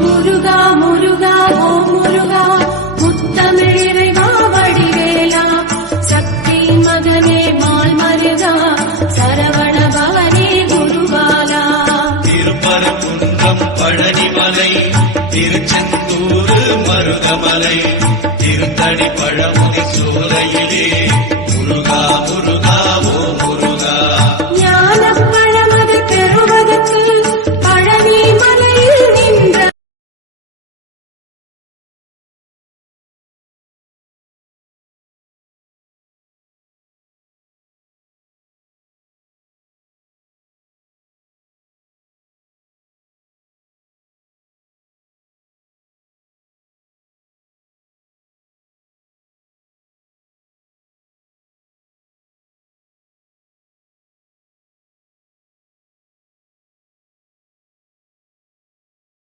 முருகா முருகா ஓ முருகா முத்தமிழிறைவா வடிவேலா சக்தி மகனே மால் மருகா சரவண பவனே குருவாலா திருப்பரங்குன்றம் பழனிமலை திருச்செந்தூர் மருதமலை திருத்தணி பழமுதி சோலையிலே முருகா முருகா